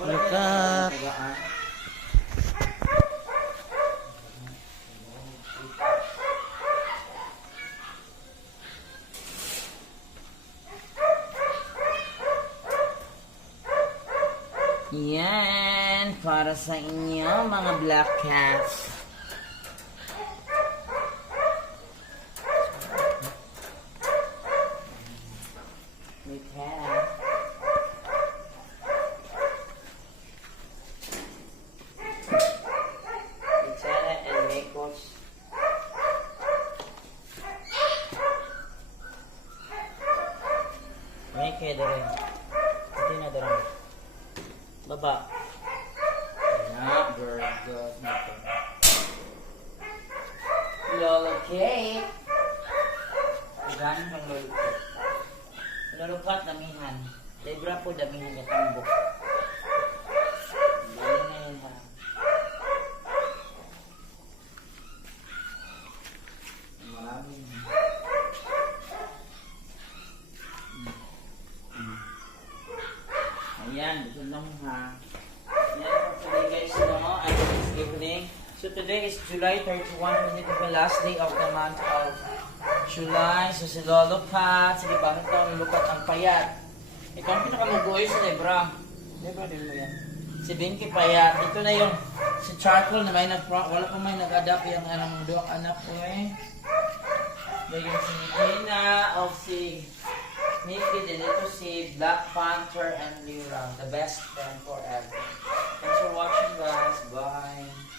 Look up. Yan, para sa inyo mga black cats. May cat. Itana and Makos. May kaya rin. Ito na rin. Baba. Yeah, very good. Lolo cake. Ganun pang lolo cake. Lolo kat damihan. Libra po damihan ka tambok. Ganun na yun ha. Maraming. Ayan, ito lang ha. Yan for today guys, no? And this evening. So today is July 31, this is the last day of the month of July. So si Lolo Kat, sige bakit ito ang lukat ang payat? Ikaw ang pinakamugoy sa Lebra. Lebra din mo yan. Si Binky payat. Ito na yung si Charcoal na may wala pa may nag-adapt yung anong duwang anak ko eh. Yung si Ina of si Mickey, din ito si Black Panther and Lyra, the best friend forever. Thanks for watching guys, bye!